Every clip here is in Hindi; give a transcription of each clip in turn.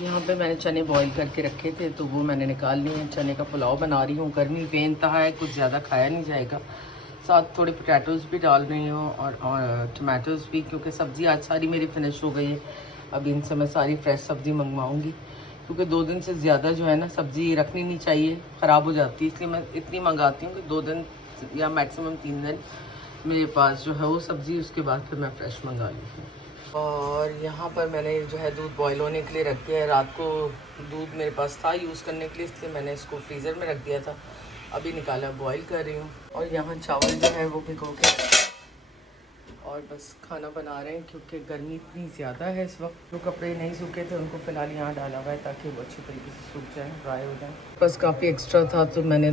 यहाँ पे मैंने चने बॉईल करके रखे थे तो वो मैंने निकाल लिए हैं। चने का पुलाव बना रही हूँ। गर्मी बेइंतहा है, कुछ ज़्यादा खाया नहीं जाएगा। साथ थोड़े पोटैटोज़ भी डाल रही हूँ और टमाटोज़ भी, क्योंकि सब्ज़ी आज सारी मेरी फिनिश हो गई है। अब इनसे मैं सारी फ्रेश सब्ज़ी मंगवाऊँगी, क्योंकि 2 दिन से ज़्यादा जो है ना सब्ज़ी रखनी नहीं चाहिए, ख़राब हो जाती है। इसलिए मैं इतनी मंगाती हूँ कि 2 दिन या मैक्सिमम 3 दिन मेरे पास जो है वो सब्ज़ी, उसके बाद फिर मैं फ्रेश मंगा लेती हूँ। और यहाँ पर मैंने जो है दूध बॉयल होने के लिए रख दिया है। रात को दूध मेरे पास था यूज़ करने के लिए, इसलिए मैंने इसको फ्रीज़र में रख दिया था। अभी निकाला बॉईल कर रही हूँ। और यहाँ चावल जो है वो भिगो के और बस खाना बना रहे हैं, क्योंकि गर्मी इतनी ज़्यादा है इस वक्त। जो कपड़े नहीं सूखे थे उनको फ़िलहाल यहाँ डाला हुआ है ताकि वो अच्छी तरीके से सूख जाएँ, ड्राई हो जाएँ। बस काफ़ी एक्स्ट्रा था तो मैंने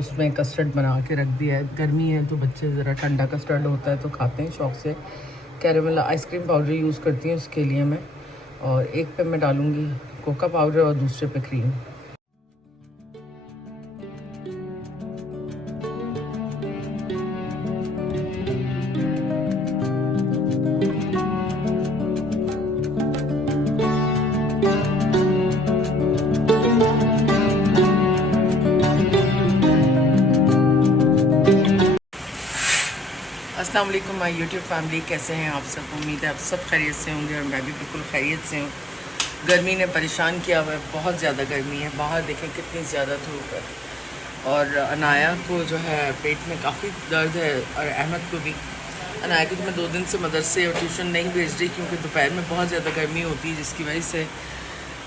उसमें कस्टर्ड बना के रख दिया है। गर्मी है तो बच्चे ज़रा ठंडा कस्टर्ड होता है तो खाते हैं शौक़ से। कैरेमल आइसक्रीम पाउडर यूज़ करती हूँ उसके लिए मैं, और एक पे मैं डालूँगी कोका पाउडर और दूसरे पे क्रीम। अस्सलाम वालेकुम माय यूट्यूब फैमिली, कैसे हैं आप सब? उम्मीद है आप सब खैरियत से होंगे और मैं भी बिल्कुल खैरियत से हूँ। गर्मी ने परेशान किया हुआ है, बहुत ज़्यादा गर्मी है। बाहर देखें कितनी ज़्यादा धूप है। और अनाया को जो है पेट में काफ़ी दर्द है, और अहमद को भी। अनाया को तो मैं 2 दिन से मदरसे और ट्यूशन नहीं भेज रही, क्योंकि दोपहर में बहुत ज़्यादा गर्मी होती है, जिसकी वजह से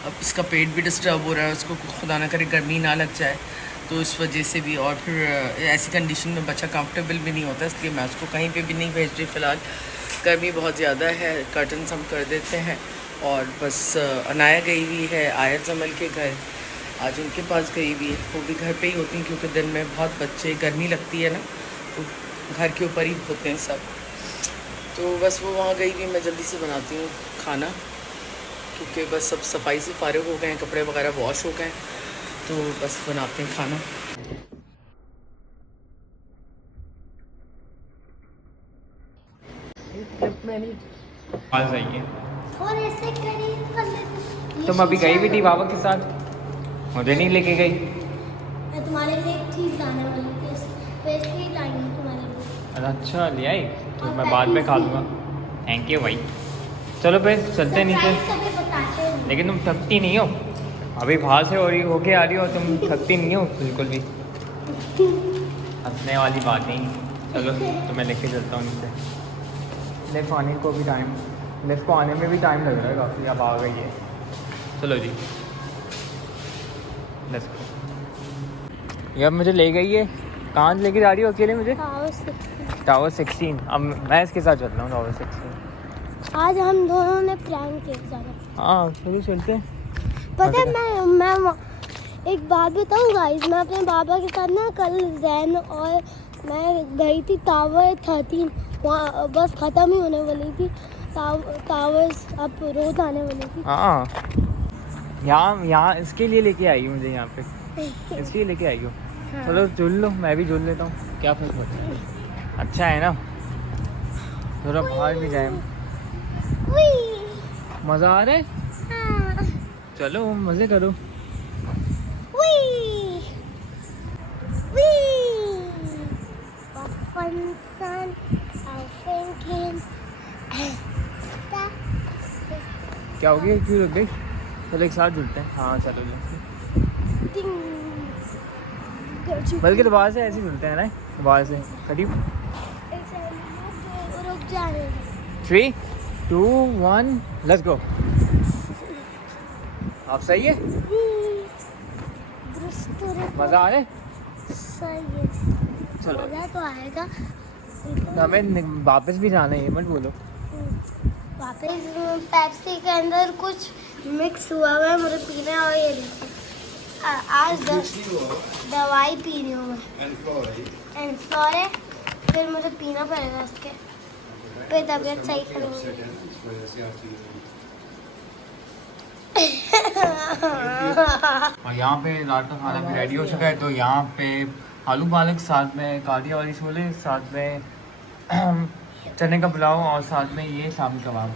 अब इसका पेट भी डिस्टर्ब हो रहा है। उसको खुदा ना करे गर्मी ना लग जाए, तो इस वजह से भी। और फिर ऐसी कंडीशन में बच्चा कंफर्टेबल भी नहीं होता, इसलिए मैं उसको कहीं पे भी नहीं भेज रही फ़िलहाल। गर्मी बहुत ज़्यादा है, कर्टन्स हम कर देते हैं। और बस अनाया गई हुई है आयत जमल के घर, आज उनके पास गई हुई है। वो भी घर पे ही होती हैं, क्योंकि दिन में बहुत बच्चे, गर्मी लगती है ना, तो घर के ऊपर ही होते हैं सब। तो बस वो वहाँ गई हुई, मैं जल्दी से बनाती हूँ खाना, क्योंकि बस सब सफाई से फारिग हो गए हैं, कपड़े वगैरह वॉश हो गए, तो बस बनाते हैं खाना। आ जाइए। और ऐसे करी तुम अभी गई भी थी बाबा के साथ, मुझे नहीं लेके गई। मैं तुम्हारे लिए एक चीज़ लाने वाली थी, पेस्ट्री लाई हूँ तुम्हारे लिए। अच्छा ले आई, तो और मैं बाद में खा लूँगा। थैंक यू भाई। चलो फिर चलते हैं नीचे। सरप्राइज कभी बताते हैं। लेकिन तुम थकती नहीं हो, अभी बाहर से हो रही होके आ रही हो, तुम थकती नहीं हो बिल्कुल भी। हंसने वाली बात नहीं। चलो तो मैं लेके चलता हूँ नीचे। लिफ्ट आने को भी टाइम, लिफ्ट को आने में भी टाइम लग रहा है काफ़ी, अब आ गई है। चलो जी लेट्स गो। ये अब मुझे ले गई है, कहाँ लेके जा रही हो अकेले मुझे? टावर 16। अब मैं इसके साथ चल रहा हूँ टावर 16। आज हम दोनों ने प्रैंक किया ज़्यादा। हाँ चलो चलते हैं। पता है मैं एक बात बताऊँ गाइस, मैं अपने बाबा के साथ ना कल जैन और मैं गई थी टावर 13, वहाँ बस ख़त्म ही होने वाली थी। टावर्स अब रोज आने वाली थी। हाँ यहाँ इसके लिए लेके आई हूँ मुझे, यहाँ पे इसलिए लेके आई हूँ। हाँ। चलो झूल लो, मैं भी झूल लेता हूँ, क्या फर्क पड़ता है। अच्छा है ना, थोड़ा बाहर भी जाए। मज़ा आ रहा है? हाँ। चलो मज़े करो। क्या हो गया, क्यों रुक गई? चलो एक साथ झूलते हैं। हाँ चलो बल्कि दोबारा से ऐसे झूलते हैं ना, दोबारा से करीब। 3, 2, 1 लेट्स गो। आप सही है? मज़ा आ रहा है? सही है। चलो मज़ा तो आएगा। हमें वापस भी जाना है, ये मत बोलो। वापस पेप्सी के अंदर कुछ मिक्स हुआ है, मुझे पीना है। और ये देखिए आज दवाई पी रही हूँ मैं, एनफ्लोर है, फिर मुझे पीना पड़ेगा उसके, फिर तबीयत सही करेंगे। और यहाँ पे रात का खाना भी रेडी हो चुका है। तो यहाँ पे आलू पालक, साथ में काटिया वाली छोले, साथ में चने का पुलाव, और साथ में ये शामी कबाब।